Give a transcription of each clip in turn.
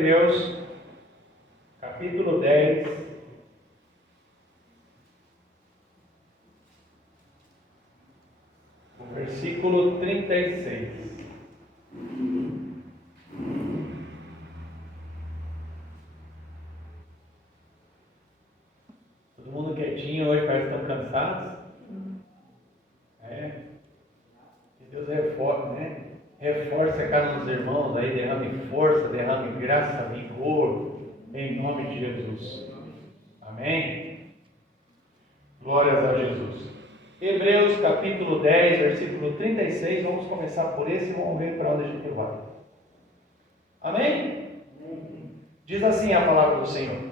Hebreus, capítulo 10, o versículo 36. Todo mundo quietinho hoje, parece que estão cansados. Que Deus reforce a cada um dos irmãos aí, derrame força, derrame graça, vigor, em nome de Jesus. Amém? Glórias a Jesus. Hebreus capítulo 10, versículo 36, vamos começar por esse e vamos ver para onde a gente vai. Amém? Diz assim a palavra do Senhor: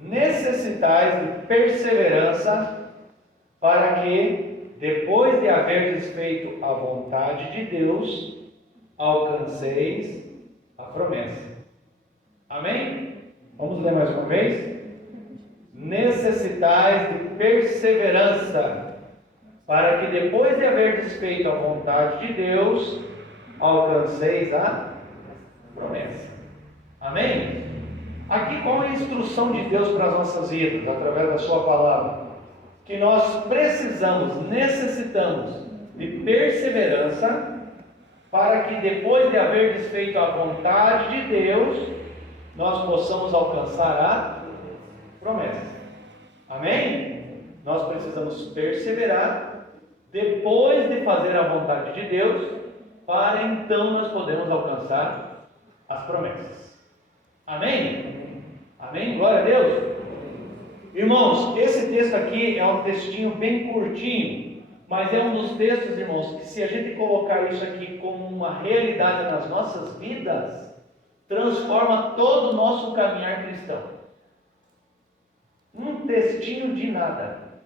necessitais de perseverança, para que, depois de haverdes feito a vontade de Deus, alcanceis a promessa. Amém? Vamos ler mais uma vez? Necessitais de perseverança, para que, depois de haverdes feito a vontade de Deus, alcanceis a promessa. Amém? Aqui, qual é a instrução de Deus para as nossas vidas, através da sua palavra? Que nós necessitamos de perseverança, para que depois de haver desfeito a vontade de Deus, nós possamos alcançar a promessa. Amém? Nós precisamos perseverar depois de fazer a vontade de Deus, para então nós podermos alcançar as promessas. Amém? Amém? Glória a Deus. Irmãos, esse texto aqui é um textinho bem curtinho, mas é um dos textos, irmãos, que se a gente colocar isso aqui como uma realidade nas nossas vidas, transforma todo o nosso caminhar cristão. Um textinho de nada,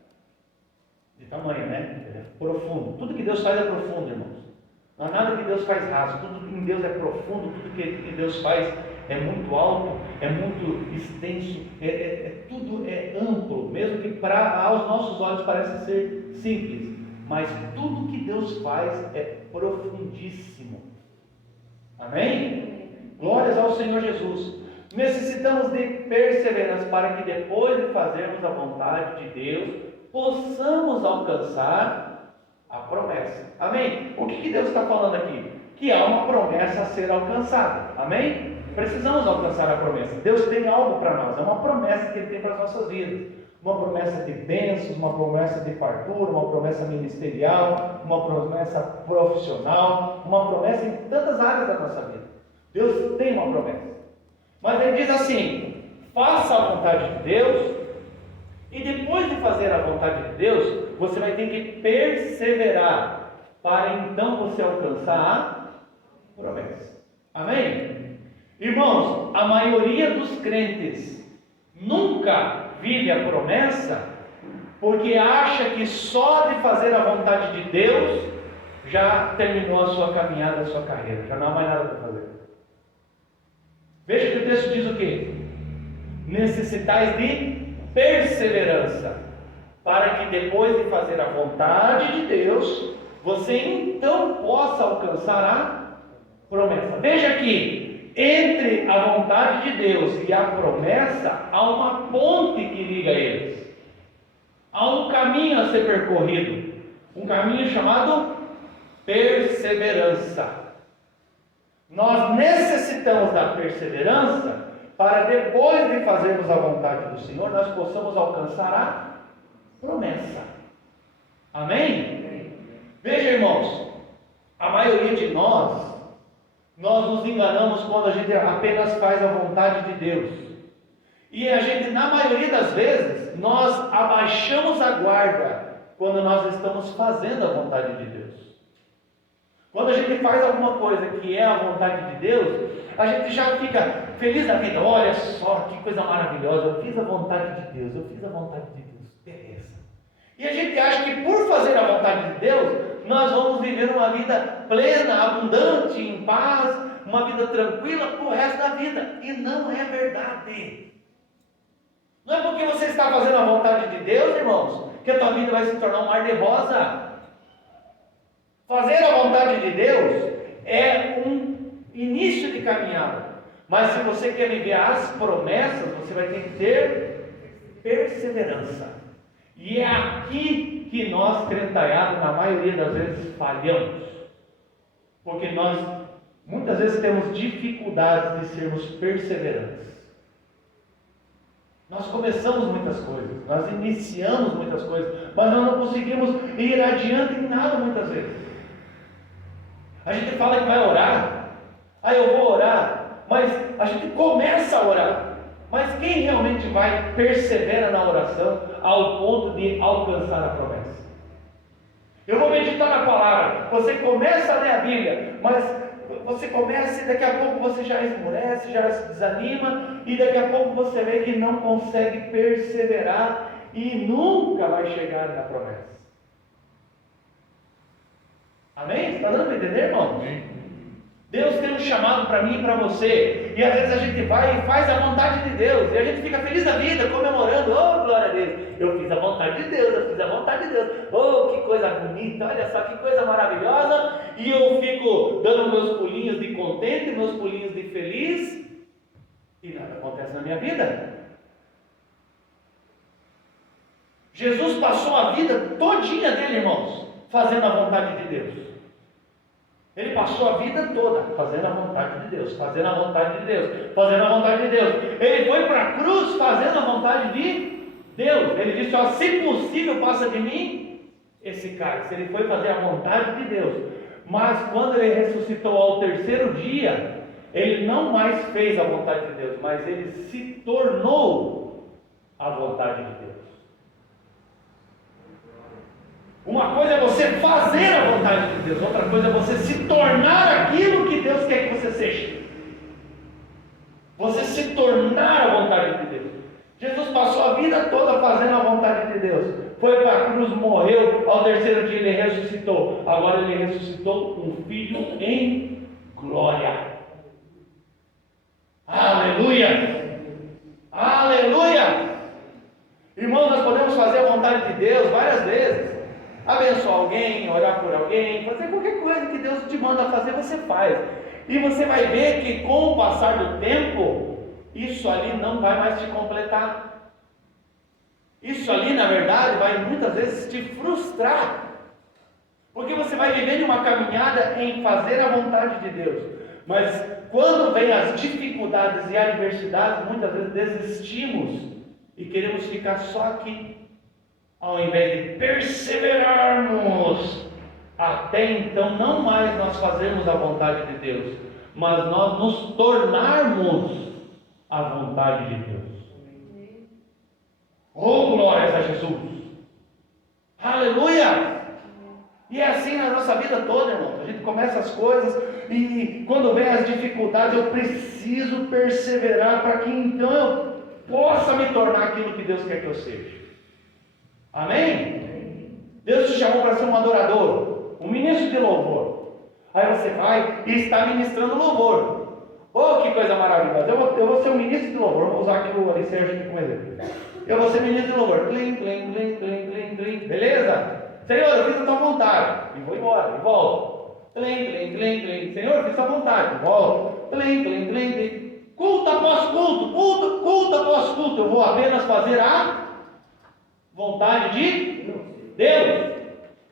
de tamanho, né? É profundo. Tudo que Deus faz é profundo, irmãos. Não há nada que Deus faz raso. Tudo que em Deus é profundo, tudo que Deus faz é muito alto, é muito extenso, tudo é amplo, mesmo que aos nossos olhos pareça ser simples, mas tudo que Deus faz é profundíssimo. Amém? Glórias ao Senhor Jesus. Necessitamos de perseverança, para que depois de fazermos a vontade de Deus, possamos alcançar a promessa. Amém? O que Deus está falando aqui? Que há uma promessa a ser alcançada. Amém? Precisamos alcançar a promessa. Deus tem algo para nós, é uma promessa que Ele tem para as nossas vidas. Uma promessa de bênçãos, uma promessa de fartura, uma promessa ministerial, uma promessa profissional, uma promessa em tantas áreas da nossa vida. Deus tem uma promessa. Mas Ele diz assim: faça a vontade de Deus, e depois de fazer a vontade de Deus, você vai ter que perseverar, para então você alcançar a promessa. Amém? Irmãos, a maioria dos crentes nunca vive a promessa, porque acha que só de fazer a vontade de Deus já terminou a sua caminhada, a sua carreira, já não há mais nada para fazer. Veja que o texto diz o quê? Necessitais de perseverança, para que depois de fazer a vontade de Deus, você então possa alcançar a promessa. Veja que entre a vontade de Deus e a promessa há uma ponte que liga eles. Há um caminho a ser percorrido, um caminho chamado perseverança. Nós necessitamos da perseverança, para depois de fazermos a vontade do Senhor, nós possamos alcançar a promessa. Amém? Veja, irmãos, a maioria de nós nos enganamos quando a gente apenas faz a vontade de Deus. E a gente, na maioria das vezes, nós abaixamos a guarda quando nós estamos fazendo a vontade de Deus. Quando a gente faz alguma coisa que é a vontade de Deus, a gente já fica feliz da vida. Olha só que coisa maravilhosa, eu fiz a vontade de Deus, eu fiz a vontade de Deus, beleza. E a gente acha que por fazer a vontade de Deus, nós vamos viver uma vida plena, abundante, em paz, uma vida tranquila para o resto da vida. E não é verdade. Não é porque você está fazendo a vontade de Deus, irmãos, que a tua vida vai se tornar um mar de rosa. Fazer a vontade de Deus é um início de caminhada, Mas se você quer viver as promessas, você vai ter que ter perseverança. E é aqui que nós, crentaiados, na maioria das vezes falhamos. Porque nós, muitas vezes, temos dificuldades de sermos perseverantes. Nós começamos muitas coisas, nós iniciamos muitas coisas, mas nós não conseguimos ir adiante em nada muitas vezes. A gente fala que vai orar, eu vou orar, mas a gente começa a orar. Mas quem realmente vai persevera na oração ao ponto de alcançar a promessa? Eu vou meditar na palavra, você começa a ler a Bíblia, mas você começa e daqui a pouco você já esmorece, já se desanima, e daqui a pouco você vê que não consegue perseverar e nunca vai chegar na promessa. Amém? Está dando para entender, irmão? Amém. Deus tem um chamado para mim e para você, e às vezes a gente vai e faz a vontade de Deus, e a gente fica feliz da vida, comemorando, oh glória a Deus, eu fiz a vontade de Deus, eu fiz a vontade de Deus, oh que coisa bonita, olha só que coisa maravilhosa, e eu fico dando meus pulinhos de contente, meus pulinhos de feliz, e nada acontece na minha vida. Jesus passou a vida todinha dele, irmãos, fazendo a vontade de Deus. Ele passou a vida toda fazendo a vontade de Deus, fazendo a vontade de Deus, fazendo a vontade de Deus. Ele foi para a cruz fazendo a vontade de Deus. Ele disse, se possível, passa de mim esse cálice. Ele foi fazer a vontade de Deus. Mas quando ele ressuscitou ao terceiro dia, ele não mais fez a vontade de Deus, mas ele se tornou a vontade de Deus. Uma coisa é você fazer a vontade de Deus, outra coisa é você se tornar aquilo que Deus quer que você seja. Você se tornar a vontade de Deus. Jesus passou a vida toda fazendo a vontade de Deus. Foi para a cruz, morreu, ao terceiro dia ele ressuscitou. Agora ele ressuscitou um filho em glória. Aleluia! Aleluia! Irmãos, nós podemos fazer a vontade de Deus várias vezes. Abençoar alguém, orar por alguém, fazer qualquer coisa que Deus te manda fazer, você faz. E você vai ver que com o passar do tempo, isso ali não vai mais te completar. Isso ali, na verdade, vai muitas vezes te frustrar. Porque você vai vivendo uma caminhada em fazer a vontade de Deus. Mas quando vem as dificuldades e adversidades, muitas vezes desistimos e queremos ficar só aqui. Ao invés de perseverarmos, até então não mais nós fazemos a vontade de Deus, mas nós nos tornarmos a vontade de Deus. Oh, glórias a Jesus! Aleluia! E é assim na nossa vida toda, irmão. A gente começa as coisas e quando vem as dificuldades, eu preciso perseverar para que então eu possa me tornar aquilo que Deus quer que eu seja. Amém? Deus te chamou para ser um adorador, um ministro de louvor. Aí você vai e está ministrando louvor. Oh, que coisa maravilhosa! Eu vou ser um ministro de louvor. Vou usar aqui o Alicerce aqui como exemplo. Eu vou ser ministro de louvor. Clim, clim, clim, clim, clim, clim. Beleza? Senhor, eu fiz a tua vontade. E vou embora, e volto. Clim, clim, clim, clim. Senhor, eu fiz a tua vontade. E volto. Clim, clim, clim, clim. Culto após culto, culto após culto. Eu vou apenas fazer a vontade de Deus.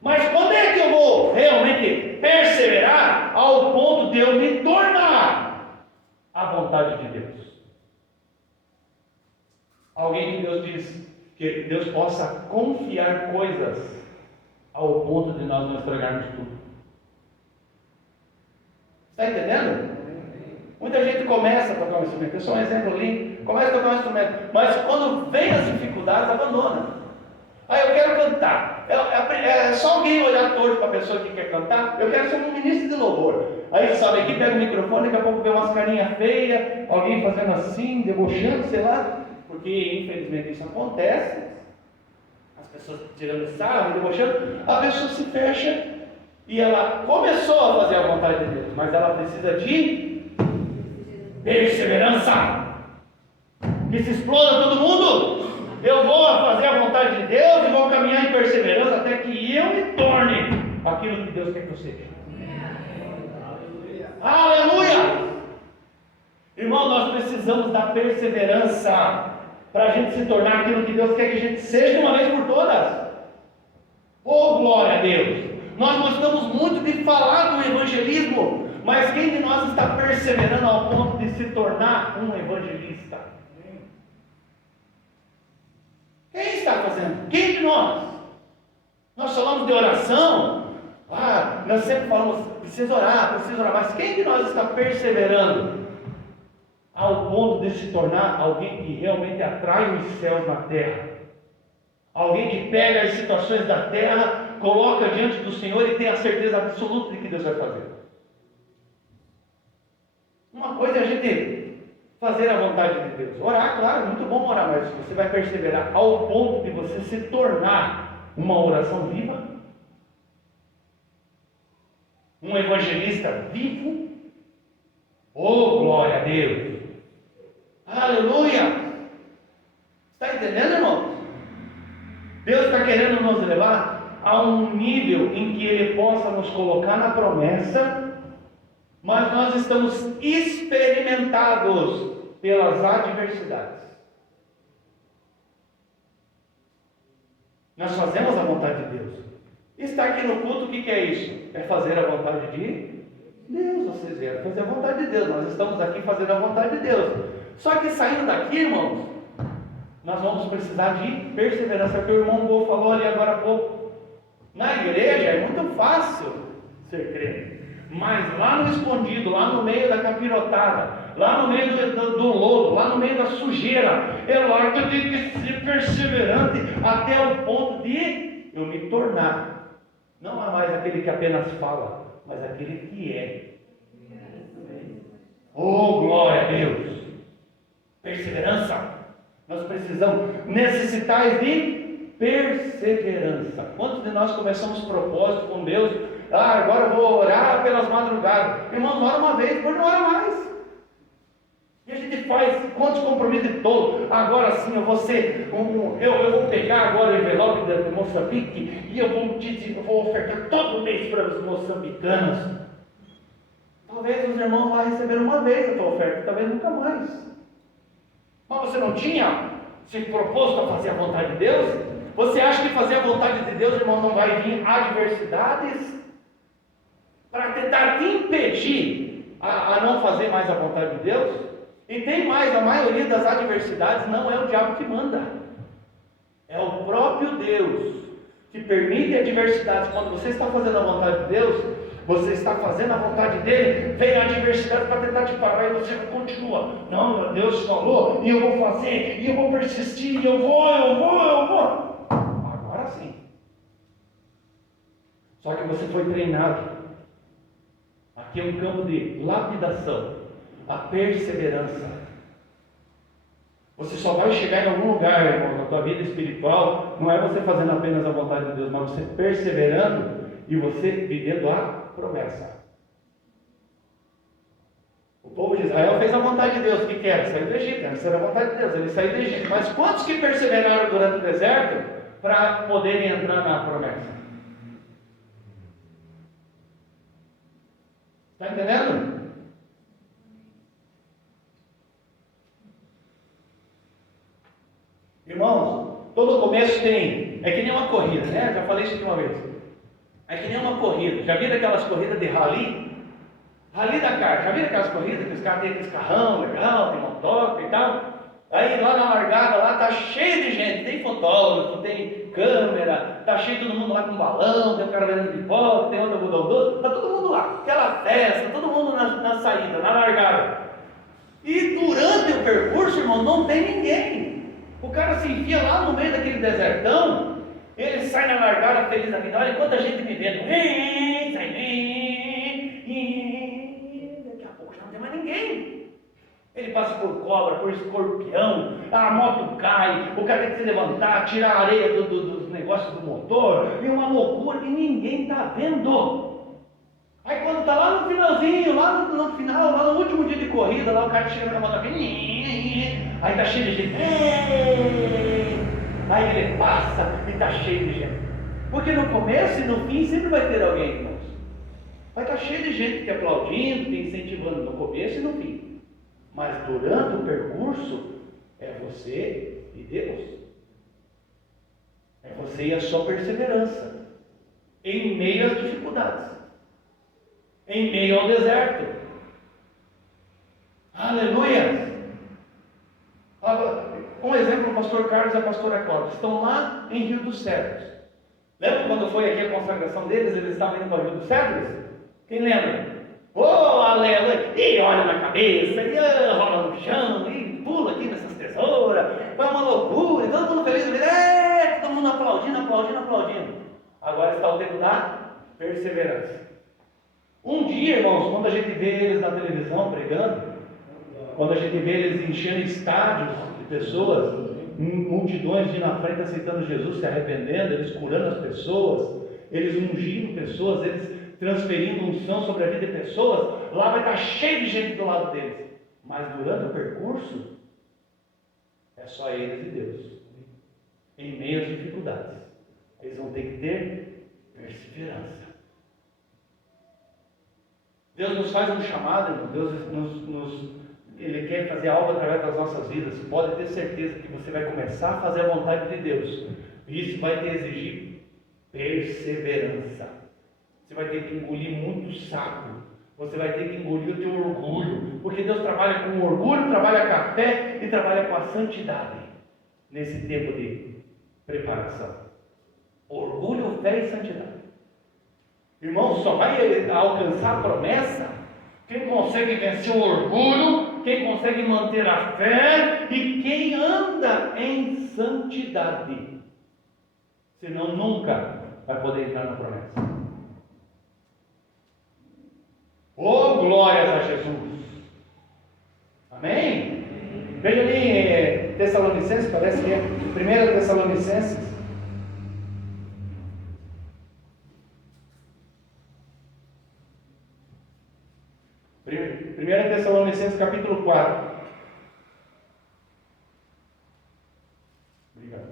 Mas quando é que eu vou realmente perseverar ao ponto de eu me tornar a vontade de Deus? Alguém que Deus diz que Deus possa confiar coisas ao ponto de nós não estragarmos tudo. Está entendendo? Muita gente começa a tocar um instrumento. Eu sou um exemplo lindo. Começa a tocar um instrumento, mas quando vem as dificuldades, abandona. Aí eu quero cantar. É só alguém olhar torto para a pessoa que quer cantar. Eu quero ser um ministro de louvor. Aí sobe aqui, pega o microfone, daqui a pouco vê umas carinhas feias, alguém fazendo assim, debochando, sei lá. Porque infelizmente isso acontece. As pessoas tirando sarro, debochando. A pessoa se fecha e ela começou a fazer a vontade de Deus, mas ela precisa de perseverança. Que se exploda todo mundo. Eu vou fazer a vontade de Deus e vou caminhar em perseverança até que eu me torne aquilo que Deus quer que eu seja. Aleluia! Irmão, nós precisamos da perseverança para a gente se tornar aquilo que Deus quer que a gente seja de uma vez por todas. Oh, glória a Deus! Nós gostamos muito de falar do evangelismo, mas quem de nós está perseverando ao ponto de se tornar um evangelista? Quem está fazendo? Quem de nós? Nós falamos de oração. Nós sempre falamos, precisa orar, mas quem de nós está perseverando ao ponto de se tornar alguém que realmente atrai os céus na terra? Alguém que pega as situações da terra, coloca diante do Senhor e tem a certeza absoluta de que Deus vai fazer. Uma coisa é a gente fazer a vontade de Deus. Orar, claro, muito bom orar, mas você vai perseverar ao ponto de você se tornar uma oração viva, um evangelista vivo. Oh, glória a Deus! Aleluia! Está entendendo, irmão? Deus está querendo nos levar a um nível em que Ele possa nos colocar na promessa, mas nós estamos experimentados pelas adversidades. Nós fazemos a vontade de Deus. Estar aqui no culto, o que é isso? É fazer a vontade de Deus. Vocês vieram fazer a vontade de Deus. Nós estamos aqui fazendo a vontade de Deus. Só que saindo daqui, irmãos, nós vamos precisar de perseverança, que o irmão Gol falou ali agora há pouco. Na igreja é muito fácil ser crente, mas lá no escondido, lá no meio da capirotada, lá no meio do lodo, lá no meio da sujeira, é lá que eu tenho que ser perseverante até o ponto de eu me tornar, não é mais aquele que apenas fala, mas aquele que é. Oh, glória a Deus! Perseverança. Nós precisamos, necessitais de perseverança. Quantos de nós começamos propósito com Deus? Agora eu vou orar pelas madrugadas. Irmãos, ora uma vez, depois não ora mais. E a gente faz quantos compromissos de todo. Agora sim, eu vou ser eu vou pegar agora o envelope de Moçambique e eu vou ofertar todo mês para os moçambicanos. Talvez os irmãos lá receberam uma vez a tua oferta, talvez nunca mais. Mas você não tinha se proposto a fazer a vontade de Deus? Você acha que fazer a vontade de Deus, irmão, não vai vir adversidades para tentar te impedir a não fazer mais a vontade de Deus? E tem mais, a maioria das adversidades não é o diabo que manda, é o próprio Deus que permite adversidades. Quando você está fazendo a vontade de Deus, você está fazendo a vontade dele, vem a adversidade para tentar te parar e você continua. Não, Deus falou, e eu vou fazer, e eu vou persistir, eu vou. Agora sim. Só que você foi treinado. Aqui é um campo de lapidação, a perseverança. Você só vai chegar em algum lugar, irmão, na tua vida espiritual, não é você fazendo apenas a vontade de Deus, mas você perseverando e você vivendo a promessa. O povo de Israel fez a vontade de Deus. O que era? Sair do Egito. Essa era a vontade de Deus, ele saiu do Egito. Mas quantos que perseveraram durante o deserto para poderem entrar na promessa? Está entendendo? Irmãos, todo começo tem, é que nem uma corrida, né? Já falei isso aqui uma vez. É que nem uma corrida. Já viram aquelas corridas de rally? Rally Dakar. Já viram aquelas corridas que os caras têm aqueles carrão legal, tem motoca e tal? Aí lá na largada, lá tá cheio de gente. Tem fotógrafo, tem câmera, tá cheio todo mundo lá com balão, tem um cara vendendo pipoca, tem outro algodão, tá todo mundo lá. Aquela festa, todo mundo na saída, na largada. E durante o percurso, irmão, não tem ninguém. O cara se enfia lá no meio daquele desertão, ele sai na largada feliz da vida. Olha quanta gente me vendo. Daqui a pouco já não tem mais ninguém. Ele passa por cobra, por escorpião, a moto cai, o cara tem que se levantar, tirar a areia dos negócios do motor, e uma loucura, e ninguém está vendo. Aí quando está lá no finalzinho, lá no final, lá no último dia de corrida, lá o cara chega na moto, aí está cheio de gente. Aí ele passa e está cheio de gente. Porque no começo e no fim sempre vai ter alguém, irmãos. Vai estar cheio de gente te aplaudindo, te incentivando no começo e no fim. Mas durante o percurso, é você e Deus. É você e a sua perseverança. Em meio às dificuldades. Em meio ao deserto. Aleluia! Um exemplo, o pastor Carlos e a pastora Cláudia estão lá em Rio dos Cedros. Lembra quando foi aqui a consagração deles? Eles estavam indo para o Rio dos Cedros? Quem lembra? Oh, aleluia! E olha na cabeça, e rola no chão, e pula aqui nessas tesouras, foi uma loucura, e todo mundo feliz, todo mundo aplaudindo, aplaudindo, aplaudindo. Agora está o tempo da perseverança. Um dia, irmãos, quando a gente vê eles na televisão pregando, quando a gente vê eles enchendo estádios de pessoas, multidões de ir na frente aceitando Jesus, se arrependendo, eles curando as pessoas, eles ungindo pessoas, eles transferindo unção sobre a vida de pessoas, lá vai estar cheio de gente do lado deles. Mas durante o percurso, é só eles e Deus. Em meio às dificuldades, eles vão ter que ter perseverança. Deus nos faz um chamado, irmão. Deus Ele quer fazer algo através das nossas vidas. Pode ter certeza que você vai começar a fazer a vontade de Deus. Isso vai te exigir perseverança. Você vai ter que engolir muito saco. Você vai ter que engolir o teu orgulho. Porque Deus trabalha com orgulho, trabalha com a fé e trabalha com a santidade. Nesse tempo de preparação. Orgulho, fé e santidade. Irmão, só vai alcançar a promessa quem consegue vencer o orgulho, quem consegue manter a fé e quem anda em santidade. Senão nunca vai poder entrar na promessa. Oh, glórias a Jesus! Amém? Veja ali Tessalonicenses, parece que é 1 Tessalonicenses. 1 Tessalonicenses capítulo 4. Obrigado.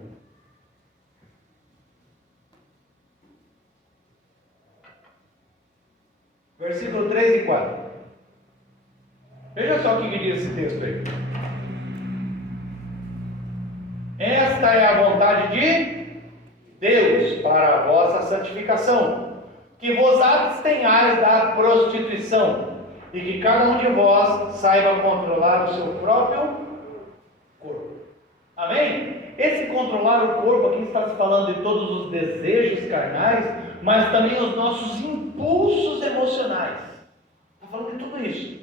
Versículo 3 e 4. Veja só o que diz esse texto aí. Esta é a vontade de Deus para a vossa santificação, que vos abstenhais da prostituição, e que cada um de vós saiba controlar o seu próprio corpo. Amém? Esse controlar o corpo aqui está se falando de todos os desejos carnais, mas também os nossos impulsos emocionais. Está falando de tudo isso.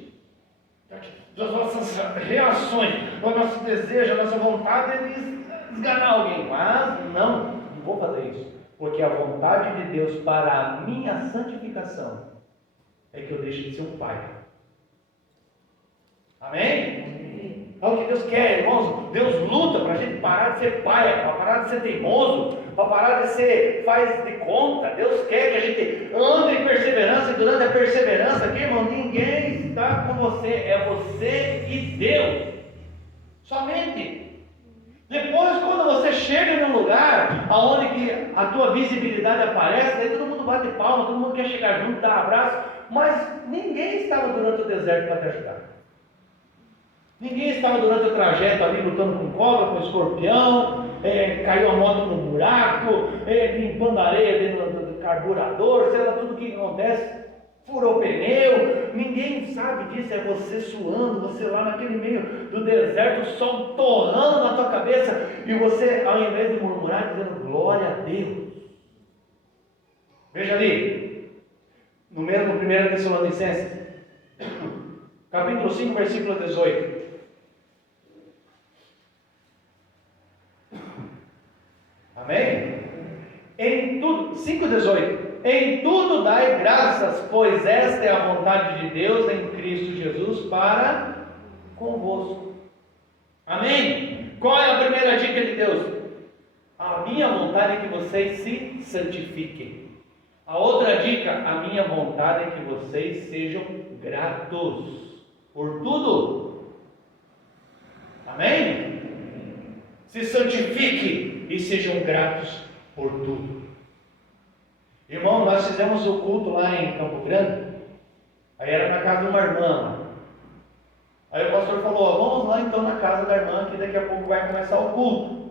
Das nossas reações, do nosso desejo, da nossa vontade de esganar alguém. Mas não vou fazer isso. Porque a vontade de Deus para a minha santificação é que eu deixe de ser um pai. Amém? É o que Deus quer, irmãos. Deus luta para a gente parar de ser pai, para parar de ser teimoso, para parar de ser faz de conta. Deus quer que a gente ande em perseverança, e durante a perseverança aqui, irmão, ninguém está com você, é você e Deus. Somente. Depois, quando você chega em um lugar onde que a tua visibilidade aparece, daí todo mundo bate palma, todo mundo quer chegar junto, dar um abraço, mas ninguém estava durante o deserto para te ajudar. Ninguém estava durante o trajeto ali lutando com cobra, com escorpião, caiu a moto no buraco, limpando a areia dentro do carburador, sei lá, tudo o que acontece, furou o pneu. Ninguém sabe disso, é você suando, você lá naquele meio do deserto, o sol torrando na tua cabeça, e você, ao invés de murmurar, dizendo glória a Deus. Veja ali, no mesmo 1 Tessalonicenses, capítulo 5, versículo 18. Amém? Em tudo, 5,18. Em tudo dai graças, pois esta é a vontade de Deus em Cristo Jesus para convosco. Amém? Qual é a primeira dica de Deus? A minha vontade é que vocês se santifiquem. A outra dica, a minha vontade é que vocês sejam gratos por tudo. Amém? Se santifiquem e sejam gratos por tudo. Irmão, nós fizemos o culto lá em Campo Grande. Aí era na casa de uma irmã. Aí o pastor falou, ó, vamos lá então na casa da irmã, que daqui a pouco vai começar o culto.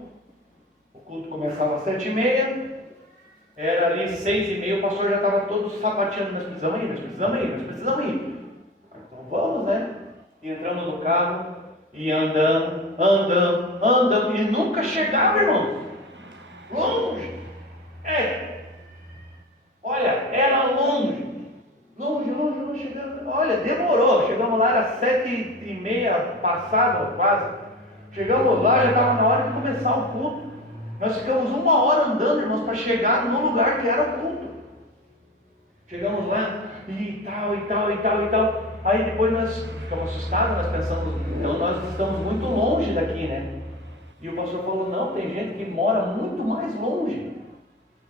O culto começava às 7h30, era ali 6h30, o pastor já estava todo sapateando, nós precisamos ir, nós precisamos ir, nós precisamos ir. Então vamos, né? E entramos no carro, e andamos, e nunca chegava, irmãos. Longe. Olha, era longe, chegando. Olha, demorou. Chegamos lá, era 7h30, passado quase. Chegamos lá, já estava na hora de começar o culto. Nós ficamos 1 hora andando, irmãos, para chegar no lugar que era o culto. Chegamos lá, e tal. Aí depois nós ficamos assustados, nós pensamos, então nós estamos muito longe daqui, né? E o pastor falou, não, tem gente que mora muito mais longe.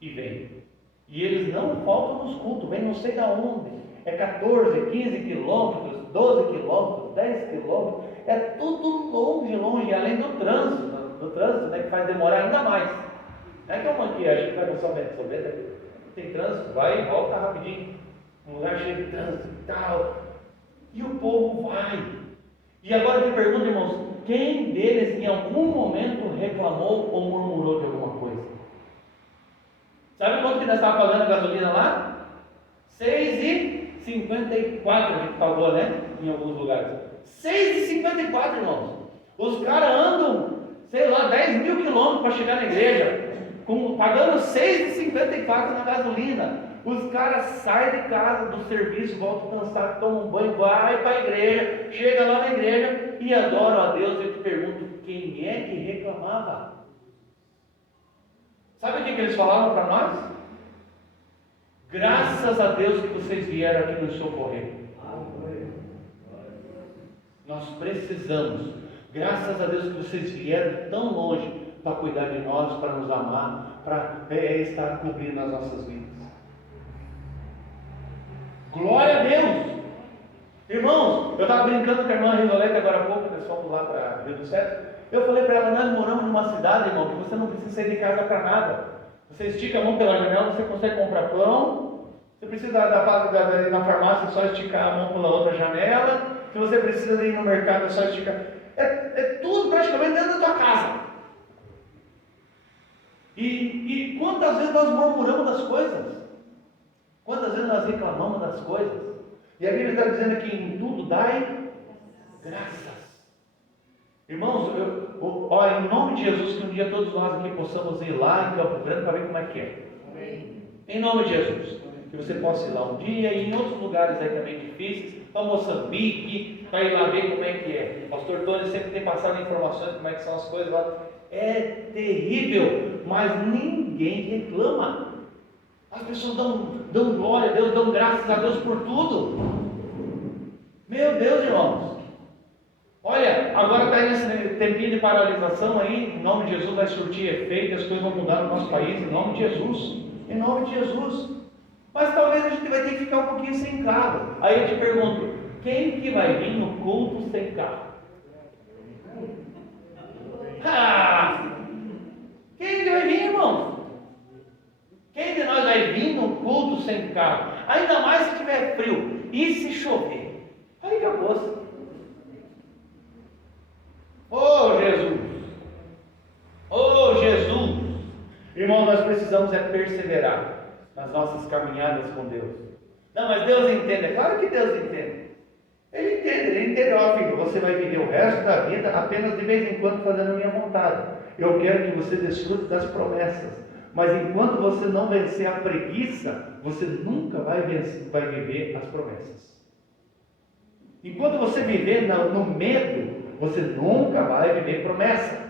E veio. E eles não faltam nos cultos, vem não sei de onde. É 14, 15 quilômetros, 12 quilômetros, 10 quilômetros. É tudo longe, além do trânsito, né, que faz demorar ainda mais. Não é que é uma aqui, acho que vai no Somente, tem trânsito, vai e volta rapidinho. Um lugar cheio de trânsito e tal. E o povo vai. E agora eu te pergunto, irmãos, quem deles em algum momento reclamou ou murmurou de alguma coisa? Sabe quanto que nós estávamos pagando a gasolina lá? 6,54 a gente pagou, né? Em alguns lugares. 6,54, irmãos. Os caras andam, sei lá, 10 mil quilômetros para chegar na igreja, pagando 6,54 na gasolina. Os caras saem de casa, do serviço, voltam cansados, tomam um banho, vai para a igreja, chega lá na igreja e adoram a Deus. Eu te pergunto, quem é que reclamava? Sabe o que eles falavam para nós? Graças a Deus que vocês vieram aqui nos socorrer. Nós precisamos. Graças a Deus que vocês vieram tão longe para cuidar de nós, para nos amar, para estar cobrindo as nossas vidas. Glória a Deus! Irmãos, eu estava brincando com a irmã Risolete agora há pouco, nós fomos lá para Rio do Cedro. Eu falei para ela, nós moramos numa cidade, irmão, que você não precisa sair de casa para nada. Você estica a mão pela janela, você consegue comprar pão. Você precisa ir na farmácia, é só esticar a mão pela outra janela. Se você precisa ir no mercado, é só esticar. É tudo praticamente dentro da tua casa. E quantas vezes nós murmuramos das coisas? Quantas vezes nós reclamamos das coisas? E a Bíblia está dizendo que em tudo dai graças. Irmãos, em nome de Jesus, que um dia todos nós aqui possamos ir lá em Campo Grande para ver como é que é. Amém. Em nome de Jesus. Que você possa ir lá um dia e em outros lugares aí também difíceis, para Moçambique, para ir lá ver como é que é. O pastor Tony sempre tem passado informações de como é que são as coisas lá. É terrível, mas ninguém reclama. As pessoas dão glória a Deus, dão graças a Deus por tudo. Meu Deus, irmãos. Olha, agora está aí nesse tempinho de paralisação aí, em nome de Jesus vai surtir efeito, as coisas vão mudar no nosso país, em nome de Jesus. Em nome de Jesus. Mas talvez a gente vai ter que ficar um pouquinho sem carro. Aí eu te pergunto, quem que vai vir no culto sem carro? Quem que vai vir, irmão? Quem de nós vai vir no culto sem carro? Ainda mais se tiver frio. E se chover? Aí acabou-se. Oh Jesus! Oh Jesus! Irmão, nós precisamos perseverar nas nossas caminhadas com Deus. Não, mas Deus entende. É claro que Deus entende. Ele entende, ó filho, você vai viver o resto da vida apenas de vez em quando fazendo a minha vontade. Eu quero que você desfrute das promessas. Mas enquanto você não vencer a preguiça, você nunca vai viver as promessas. Enquanto você viver no medo, você nunca vai viver promessa.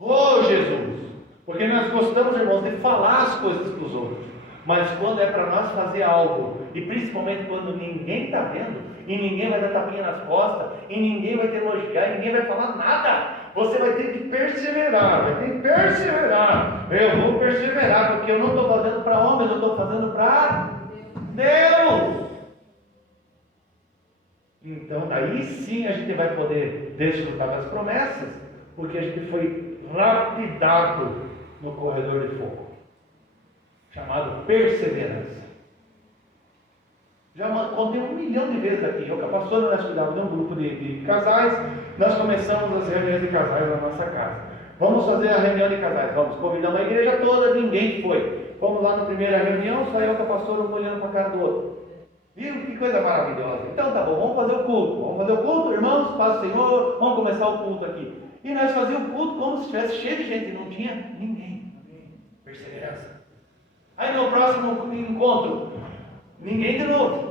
Oh Jesus! Porque nós gostamos, irmãos, de falar as coisas para os outros. Mas quando é para nós fazer algo, e principalmente quando ninguém está vendo, e ninguém vai dar tapinha nas costas, e ninguém vai te elogiar, e ninguém vai falar nada, você vai ter que perseverar, Eu vou perseverar, porque eu não estou fazendo para homens, eu estou fazendo para Deus. Então, aí sim a gente vai poder desfrutar das promessas, porque a gente foi lapidado no corredor de fogo, chamado perseverança. Já contei 1 milhão de vezes aqui. Eu, com a pastora, nós cuidávamos de um grupo de casais. Nós começamos as reuniões de casais na nossa casa. Vamos fazer a reunião de casais. Vamos convidar uma igreja toda, ninguém foi. Fomos lá na primeira reunião, saiu com a pastora, um olhando para a cara do outro. Viu? Que coisa maravilhosa. Então tá bom, vamos fazer o culto. Vamos fazer o culto, irmãos, paz do Senhor, vamos começar o culto aqui. E nós fazíamos o culto como se estivesse cheio de gente, não tinha ninguém. Perseverança. Aí no próximo encontro, ninguém de novo.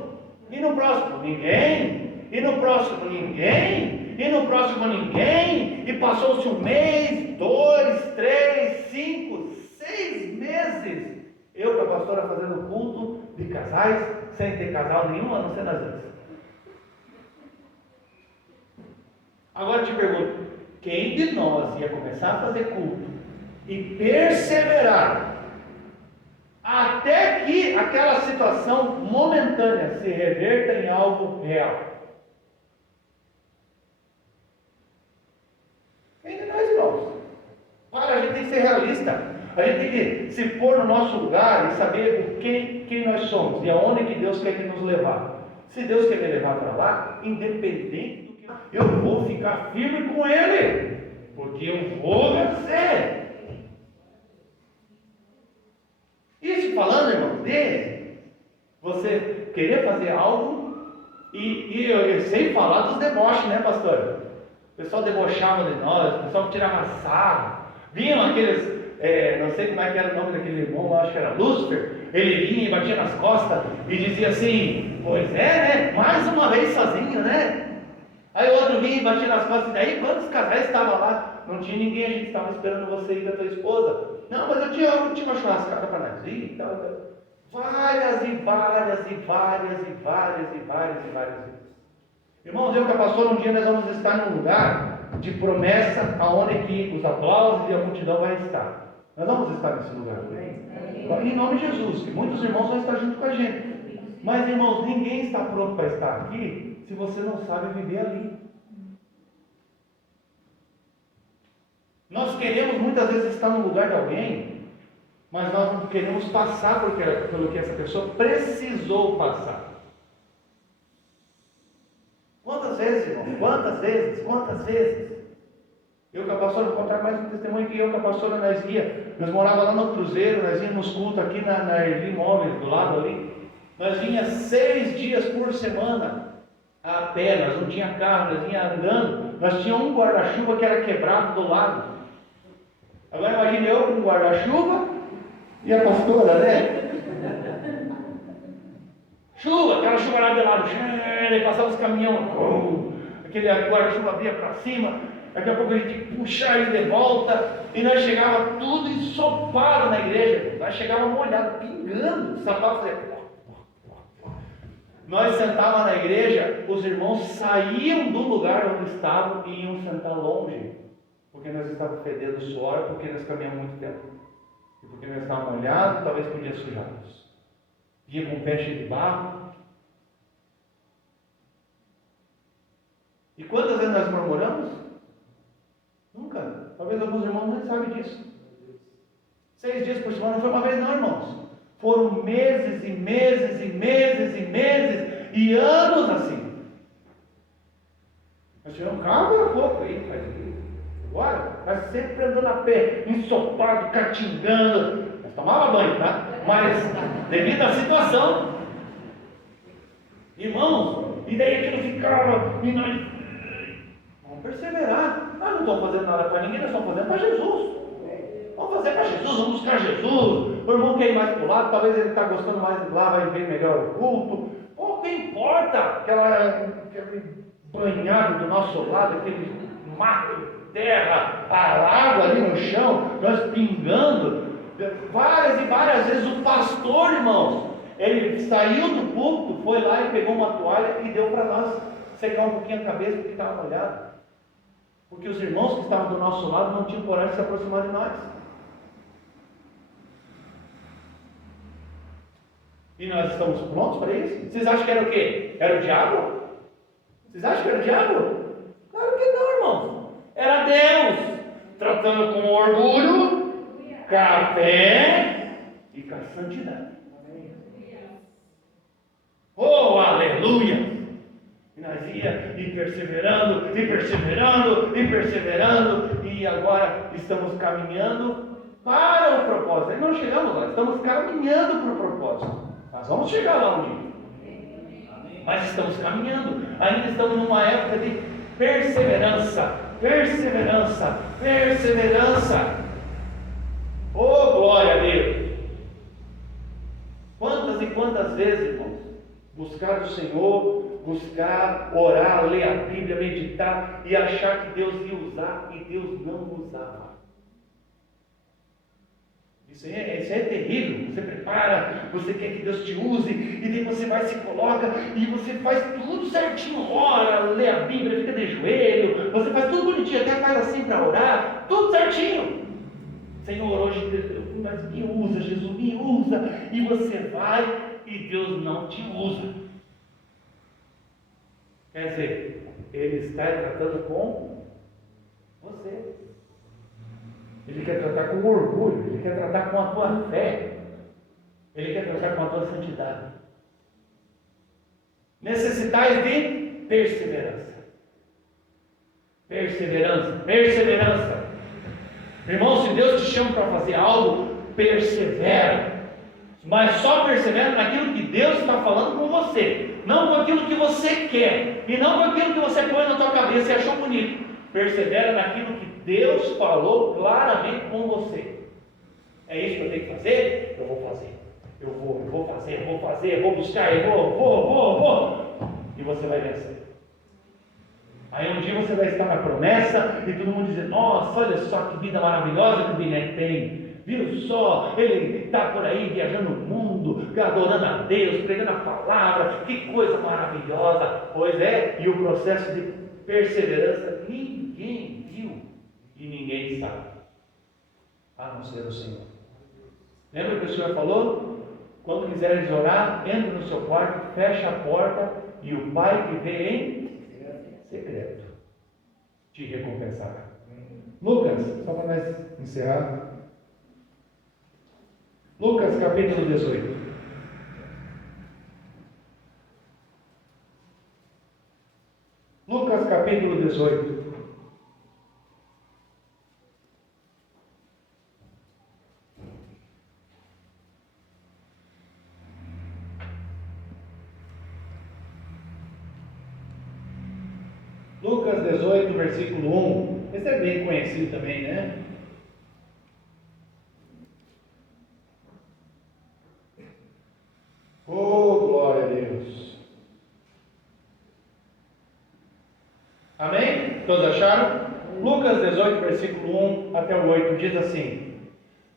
E no próximo, ninguém. E no próximo, ninguém. E no próximo, ninguém. E passou-se 1 mês, 2, 3, 5, 6 meses. Eu com a pastora fazendo culto de casais, sem ter casal nenhum, a não ser nas vezes. Agora eu te pergunto, quem de nós ia começar a fazer culto e perseverar até que aquela situação momentânea se reverta em algo real? Quem de nós, irmãos? Para, a gente tem que ser realista. A gente tem que se pôr no nosso lugar e saber quem nós somos e aonde que Deus quer que nos levar. Se Deus quer me levar para lá, independente do que eu vou ficar firme com Ele, porque eu vou vencer. Isso falando, irmão, de você querer fazer algo e eu sei falar dos deboches, né, pastor? O pessoal debochava de nós, o pessoal tirava sarro. Vinham aqueles, não sei como é que era o nome daquele irmão, acho que era Lúcifer. Ele vinha e batia nas costas e dizia assim: pois é, né? Mais uma vez sozinho, né? Aí o outro vinha e batia nas costas, e daí quantos casais estavam lá? Não tinha ninguém, a gente estava esperando você ir da tua esposa. Não, mas eu tinha uma churrascada para nós ir e tal. Várias e várias e várias e várias e várias e várias vezes. Irmãos, eu que a pastora, um dia nós vamos estar num lugar de promessa, aonde que os aplausos e a multidão vai estar. Nós vamos estar nesse lugar. Em nome de Jesus, que muitos irmãos vão estar junto com a gente. Mas, irmãos, ninguém está pronto para estar aqui se você não sabe viver ali. Nós queremos muitas vezes estar no lugar de alguém, mas nós não queremos passar pelo que essa pessoa precisou passar. Quantas vezes, irmão? Quantas vezes? Quantas vezes? Eu com a pastora, vou contar mais um testemunho que eu com a pastora nós morávamos lá no Cruzeiro, nós íamos culto aqui na Erli Móveis, do lado ali. Nós vinha 6 dias por semana a pé, nós não tinha carro, nós vinha andando. Nós tínhamos um guarda-chuva que era quebrado do lado. Agora imagine eu com um guarda-chuva e a pastora, né? Chuva, aquela chuva lá de lado, aí passava os caminhões, aquele guarda-chuva abria para cima, daqui a pouco a gente puxava ele de volta, e nós chegava tudo ensopado na igreja, nós chegávamos molhados, pingando, o sapato fazia. Nós sentávamos na igreja, os irmãos saíam do lugar onde estavam e iam sentar longe, porque nós estávamos fedendo suor, porque nós caminhamos muito tempo, e porque nós estávamos molhados, talvez podia sujar-nos. Vinha com o pé cheio de barro. E quantas vezes nós murmuramos? Nunca. Talvez alguns irmãos nem sabem disso. 6 dias por semana não foi uma vez não, irmãos. Foram meses e meses e meses e meses e anos assim. Nós tivemos carro agora há pouco aí, agora, mas sempre andando a pé, ensopado, catingando. Nós tomava banho, tá? Mas devido à situação, irmãos, e daí aquilo ficava, e nós vamos perseverar. Nós não estamos fazendo nada para ninguém, nós estamos fazendo para Jesus. Vamos fazer para Jesus, vamos buscar Jesus. O irmão quer ir mais para o lado, talvez ele está gostando mais de lá, vai ver melhor o culto. Pouco importa aquele banhado do nosso lado, aquele mato, terra, água ali no chão, nós pingando. Várias e várias vezes o pastor, irmãos, ele saiu do púlpito, foi lá e pegou uma toalha e deu para nós secar um pouquinho a cabeça porque estava molhado. Porque os irmãos que estavam do nosso lado não tinham coragem de se aproximar de nós. E nós estamos prontos para isso? Vocês acham que era o quê? Era o diabo? Vocês acham que era o diabo? Claro que não, irmãos. Era Deus tratando com orgulho, café e com a santidade. Oh, aleluia! E nós ia e perseverando, e perseverando, e perseverando, e agora estamos caminhando para o propósito. Ainda não chegamos lá, estamos caminhando para o propósito. Nós vamos chegar lá um dia. Mas estamos caminhando, ainda estamos numa época de perseverança, perseverança, perseverança. Oh, glória a Deus! Quantas e quantas vezes, irmãos, buscar o Senhor, buscar, orar, ler a Bíblia, meditar e achar que Deus ia usar e Deus não usava. Isso é terrível. Você prepara, você quer que Deus te use, e daí você vai, se coloca e você faz tudo certinho, ora, lê a Bíblia, fica de joelho, você faz tudo bonitinho, até faz assim para orar, tudo certinho. Senhor, hoje mas me usa, Jesus, me usa, e você vai e Deus não te usa. Quer dizer, Ele está tratando com você. Ele quer tratar com orgulho, Ele quer tratar com a tua fé, Ele quer tratar com a tua santidade. Necessitais de perseverança. Perseverança, perseverança. Irmão, se Deus te chama para fazer algo, persevera. Mas só persevera naquilo que Deus está falando com você, não com aquilo que você quer, e não com aquilo que você põe na tua cabeça e achou bonito. Persevera naquilo que Deus falou claramente com você. É isso que eu tenho que fazer? Eu vou fazer. Eu vou fazer, eu vou fazer, eu vou buscar, eu vou. E você vai vencer. Aí um dia você vai estar na promessa e todo mundo dizer: nossa, olha só que vida maravilhosa que o Biné tem. Viu só, ele está por aí viajando o mundo, adorando a Deus, pregando a palavra, que coisa maravilhosa. Pois é, e o processo de perseverança ninguém viu e ninguém sabe, a não ser o Senhor. Lembra que o Senhor falou? Quando quiseres orar, entra no seu quarto, fecha a porta, e o Pai que vê em secreto te recompensará. Lucas, só para nós encerrar, Lucas capítulo 18. Lucas capítulo 18. Lucas 18, versículo 1. Esse é bem conhecido também, né? Oh, glória a Deus. Amém? Todos acharam? Lucas 18, versículo 1 até o 8 diz assim: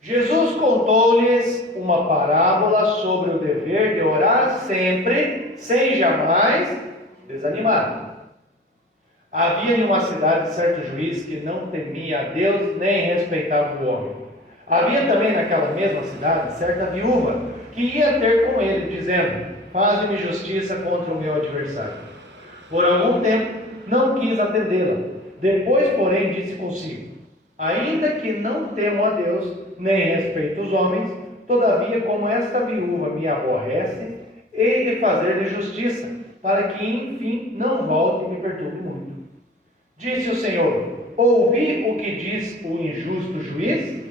Jesus contou-lhes uma parábola sobre o dever de orar sempre, sem jamais desanimar. Havia em uma cidade certo juiz que não temia a Deus nem respeitava o homem. Havia também naquela mesma cidade certa viúva que ia ter com ele, dizendo: faze-me justiça contra o meu adversário. Por algum tempo não quis atendê-la. Depois, porém, disse consigo: ainda que não temo a Deus, nem respeito os homens, todavia, como esta viúva me aborrece, hei de fazer-lhe justiça, para que, enfim, não volte e me perturbe muito. Disse o Senhor: ouvi o que diz o injusto juiz?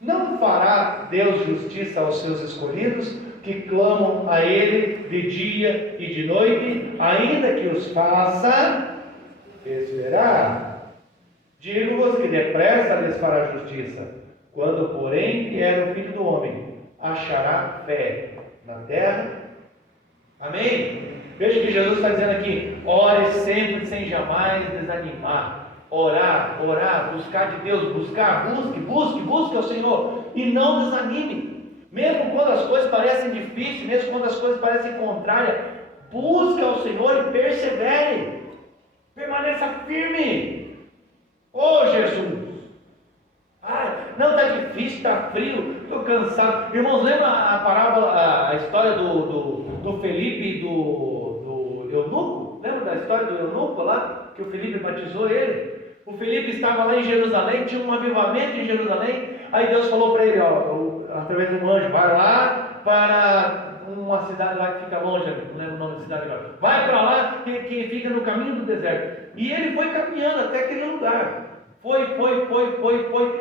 Não fará Deus justiça aos seus escolhidos, que clamam a Ele de dia e de noite, ainda que os faça esperar? Digo-vos que depressa lhes fará justiça. Quando, porém, vier o Filho do Homem, achará fé na terra? Amém? Veja que Jesus está dizendo aqui: ore sempre, sem jamais desanimar. Orar, buscar de Deus, busque ao Senhor, e não desanime. Mesmo quando as coisas parecem difíceis, mesmo quando as coisas parecem contrárias, busque ao Senhor e persevere. Permaneça firme. Oh, Jesus! Não, está difícil, está frio, estou cansado. Irmãos, lembra a parábola, a história do Felipe e do eunuco? Lembra da história do eunuco lá, que o Felipe batizou ele? O Felipe estava lá em Jerusalém, tinha um avivamento em Jerusalém. Aí Deus falou para ele, através de um anjo, vai lá para uma cidade lá que fica longe, não lembro o nome da cidade agora. Vai para lá que fica no caminho do deserto. E ele foi caminhando até aquele lugar. Foi.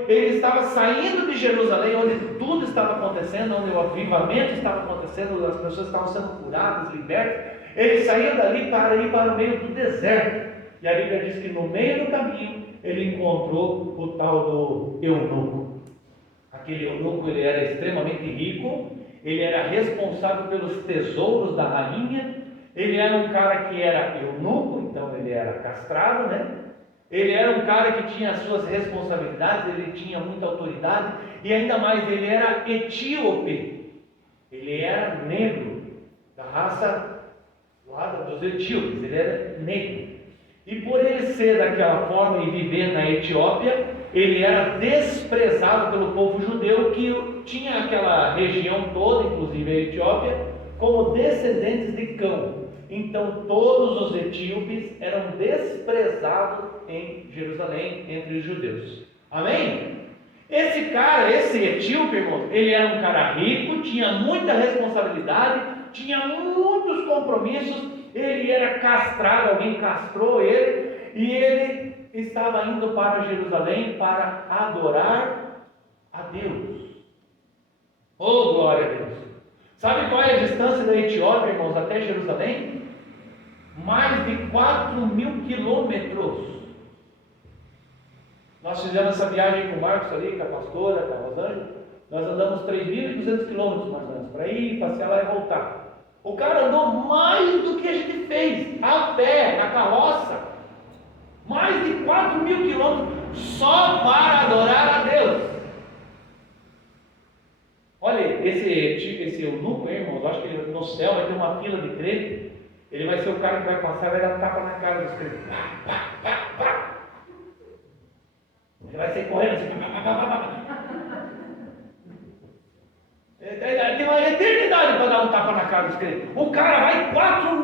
Ele estava saindo de Jerusalém, onde tudo estava acontecendo, onde o avivamento estava acontecendo, as pessoas estavam sendo curadas, libertas. Ele saiu dali para ir para o meio do deserto. E a Bíblia diz que no meio do caminho ele encontrou o tal do eunuco. Aquele eunuco, ele era extremamente rico, ele era responsável pelos tesouros da rainha, ele era um cara que era eunuco, então ele era castrado, né? Ele era um cara que tinha as suas responsabilidades, ele tinha muita autoridade, e ainda mais, ele era etíope, ele era negro, da raça lá dos etíopes, ele era negro. E por ele ser daquela forma e viver na Etiópia, ele era desprezado pelo povo judeu, que tinha aquela região toda, inclusive a Etiópia, como descendentes de Cão. Então todos os etíopes eram desprezados em Jerusalém, entre os judeus. Amém? Esse cara, esse etíope, irmão, ele era um cara rico, tinha muita responsabilidade, tinha muitos compromissos, ele era castrado, alguém castrou ele, e ele estava indo para Jerusalém para adorar a Deus. Oh, glória a Deus! Sabe qual é a distância da Etiópia, irmãos, até Jerusalém? Mais de 4.000 quilômetros. Nós fizemos essa viagem com o Marcos ali, com a pastora, com a Rosângela. Nós andamos 3.200 quilômetros mais ou menos, para ir passear lá e voltar. O cara andou mais do que a gente fez, a pé, na carroça. Mais de 4.000 quilômetros só para adorar a Deus. Olha, esse eunuco, irmãos, acho que no céu vai ter uma fila de crente. Ele vai ser o cara que vai passar e vai dar tapa na cara dos crentes. Ele vai sair correndo assim. Tem uma eternidade para dar um tapa na cara dos crentes. O cara vai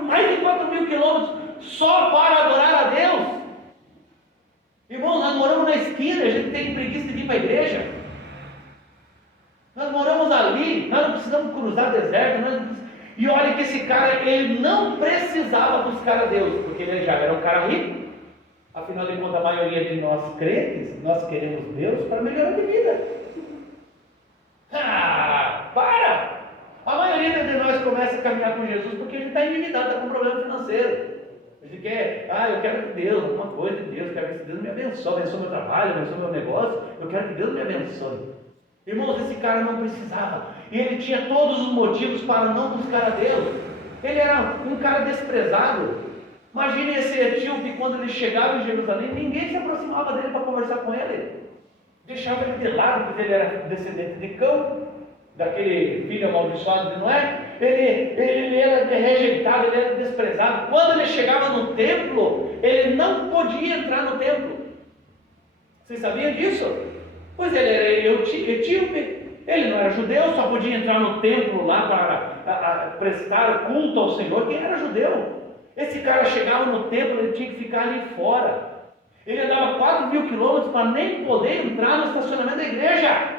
mais de 4.000 quilômetros só para adorar a Deus. Irmãos, nós moramos na esquina, a gente tem preguiça de ir para a igreja. Nós moramos ali, nós não precisamos cruzar deserto. E olha que esse cara, ele não precisava buscar a Deus, porque ele já era um cara rico. Afinal de contas, a maioria de nós crentes, nós queremos Deus para melhorar de vida. Para! A maioria de nós começa a caminhar com Jesus porque a gente está endividado, está com problema financeiro. A gente quer, eu quero que Deus, alguma coisa de Deus, quero que Deus me abençoe meu trabalho, abençoe meu negócio, eu quero que Deus me abençoe. Irmãos, esse cara não precisava, e ele tinha todos os motivos para não buscar a Deus. Ele era um cara desprezado. Imagine esse etíope, quando ele chegava em Jerusalém, ninguém se aproximava dele para conversar com ele. Deixava ele de lado, porque ele era descendente de Cão, daquele filho amaldiçoado de Noé. Ele era rejeitado, ele era desprezado. Quando ele chegava no templo, ele não podia entrar no templo. Vocês sabiam disso? Pois ele era etíope, ele não era judeu, só podia entrar no templo lá para prestar culto ao Senhor, quem era judeu. Esse cara chegava no templo, ele tinha que ficar ali fora. Ele andava 4.000 quilômetros para nem poder entrar no estacionamento da igreja.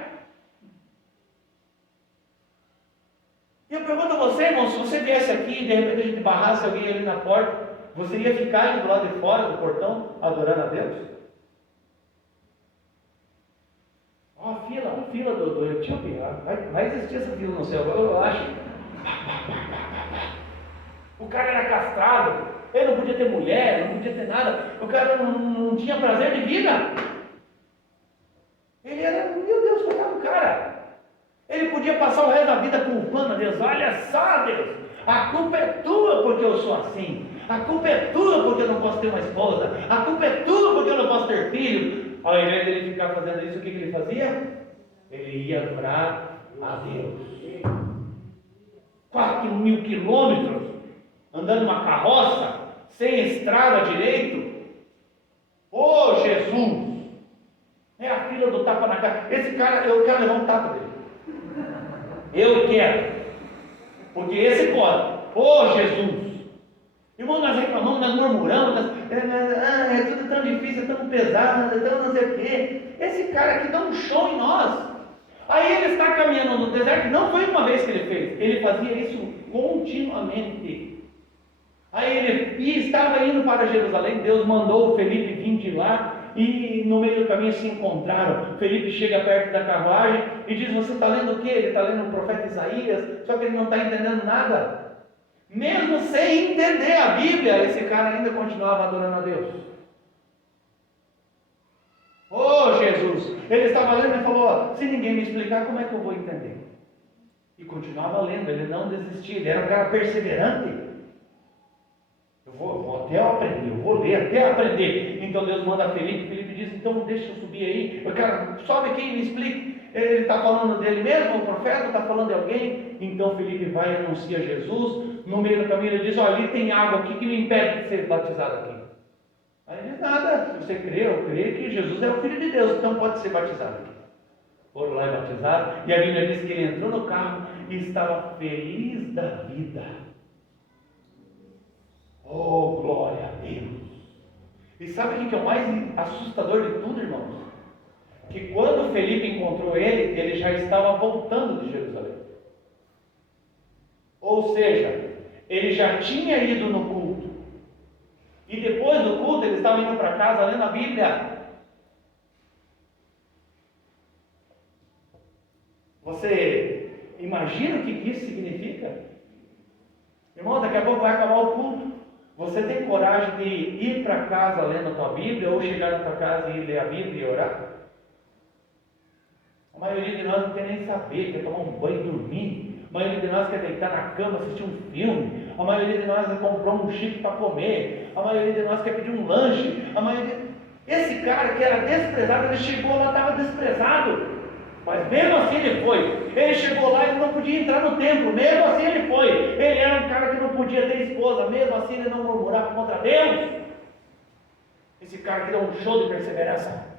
E eu pergunto a você, irmão, se você viesse aqui e de repente a gente barrasse alguém ali na porta, você ia ficar ali do lado de fora do portão, adorando a Deus? A fila do etíope, vai existir essa fila no céu, eu acho. O cara era castrado, ele não podia ter mulher, não podia ter nada, o cara não tinha prazer de vida. Ele era, meu Deus, coitado do cara. Ele podia passar o resto da vida culpando a Deus. Olha só, Deus, a culpa é tua porque eu sou assim. A culpa é tua porque eu não posso ter uma esposa. A culpa é tua porque eu não posso ter filho. Ao invés de ele ficar fazendo isso, o que ele fazia? Ele ia adorar a Deus. 4.000 quilômetros, andando uma carroça, sem estrada direito. Oh, Jesus! É a fila do tapa na cara. Esse cara, eu quero levar um tapa dele. Eu quero. Porque esse pode. Oh, Jesus! Irmão, nós reclamamos, nós murmuramos, é tudo tão difícil, é tão pesado, é tão não sei o quê. Esse cara aqui dá um show em nós. está caminhando no deserto, não foi uma vez que ele fez, ele fazia isso continuamente. Aí ele estava indo para Jerusalém, Deus mandou o Felipe vir de lá, e no meio do caminho se encontraram. Felipe chega perto da carruagem e diz: você está lendo o quê? Ele está lendo o profeta Isaías, só que ele não está entendendo nada. Mesmo sem entender a Bíblia, esse cara ainda continuava adorando a Deus. Oh Jesus! Ele estava lendo e falou: se ninguém me explicar, como é que eu vou entender? E continuava lendo, ele não desistia, ele era um cara perseverante. Eu vou até aprender, eu vou ler até aprender. Então Deus manda a Felipe, Felipe diz: então deixa eu subir aí, eu quero, sobe aqui e me explique. Ele está falando dele mesmo, o profeta está falando de alguém. Então Felipe vai e anuncia Jesus. No meio do caminho ele diz: olha, ali tem água aqui que me impede de ser batizado aqui. Aí ele diz: nada, se você crer, eu creio que Jesus é o Filho de Deus, então pode ser batizado aqui. Foram lá e batizaram, e a Bíblia diz que ele entrou no carro e estava feliz da vida. Oh, glória a Deus! E sabe o que é o mais assustador de tudo, irmãos? Que quando Felipe encontrou ele, ele já estava voltando de Jerusalém. Ou seja, ele já tinha ido no culto. E depois do culto, ele estava indo para casa lendo a Bíblia. Você imagina o que isso significa? Irmão, daqui a pouco vai acabar o culto. Você tem coragem de ir para casa lendo a tua Bíblia, ou chegar na tua casa e ler a Bíblia e orar? A maioria de nós não quer nem saber, quer tomar um banho e dormir. A maioria de nós quer deitar na cama, assistir um filme. A maioria de nós comprou um chip para comer. A maioria de nós quer pedir um lanche. Esse cara que era desprezado, ele chegou lá, estava desprezado. Mas mesmo assim ele foi. Ele chegou lá e ele não podia entrar no templo. Mesmo assim ele foi. Ele era um cara que não podia ter esposa. Mesmo assim ele não murmurava contra Deus. Esse cara que deu um show de perseverança.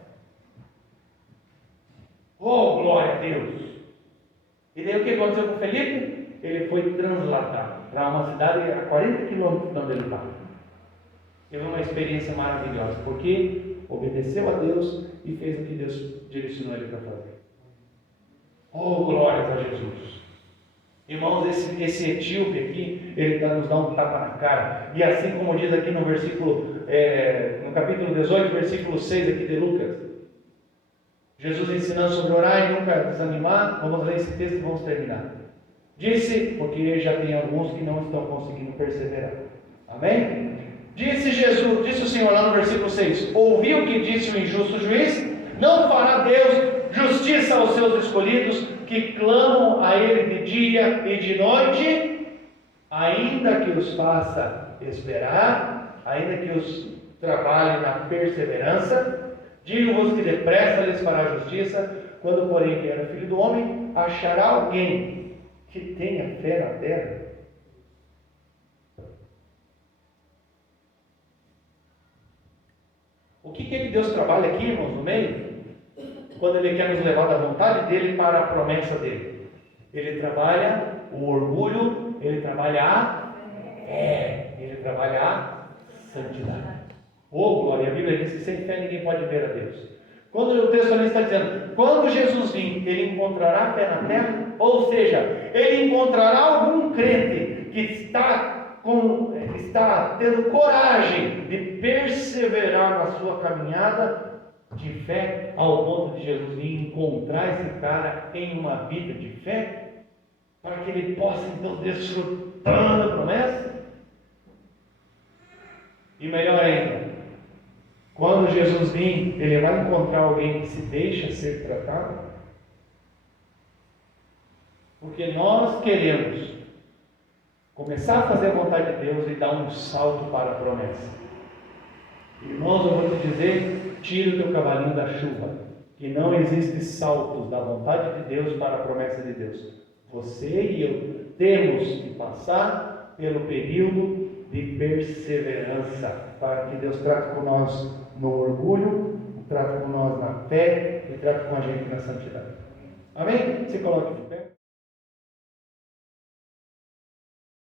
Oh, glória a Deus! E daí o que aconteceu com Felipe? Ele foi translatado para uma cidade a 40 quilômetros de onde ele estava. Teve uma experiência maravilhosa, porque obedeceu a Deus e fez o que Deus direcionou ele para fazer. Oh, glórias a Jesus! Irmãos, esse etíope aqui, ele nos dá um tapa na cara. E assim como diz aqui no versículo, no capítulo 18, versículo 6 aqui de Lucas, Jesus ensinando sobre orar e nunca desanimar. Vamos ler esse texto e vamos terminar. Disse, porque já tem alguns que não estão conseguindo perseverar. Amém? Disse o Senhor lá no versículo 6: ouviu o que disse o injusto juiz? Não fará Deus justiça aos seus escolhidos, que clamam a Ele de dia e de noite, ainda que os faça esperar, ainda que os trabalhe na perseverança? Digo-vos que depressa lhes fará justiça. Quando, porém, vier o Filho do Homem, achará alguém que tenha fé na terra? O que é que Deus trabalha aqui, irmãos, no meio? Quando Ele quer nos levar da vontade dEle para a promessa dEle. Ele trabalha o orgulho, Ele trabalha a fé, Ele trabalha a santidade. Oh, glória! A Bíblia diz que sem fé ninguém pode ver a Deus. Quando o texto ali está dizendo, quando Jesus vir, Ele encontrará fé na terra? Ou seja, Ele encontrará algum crente que está tendo coragem de perseverar na sua caminhada de fé, ao ponto de Jesus vir encontrar esse cara em uma vida de fé, para que ele possa então desfrutar da promessa? E melhor ainda, quando Jesus vir, ele vai encontrar alguém que se deixa ser tratado? Porque nós queremos começar a fazer a vontade de Deus e dar um salto para a promessa. Irmãos, eu vou te dizer, tira o teu cavalinho da chuva, que não existe saltos da vontade de Deus para a promessa de Deus. Você e eu temos que passar pelo período de perseverança, para que Deus trate com nós no orgulho, trate com nós na fé e trate com a gente na santidade. Amém? Se coloque de pé.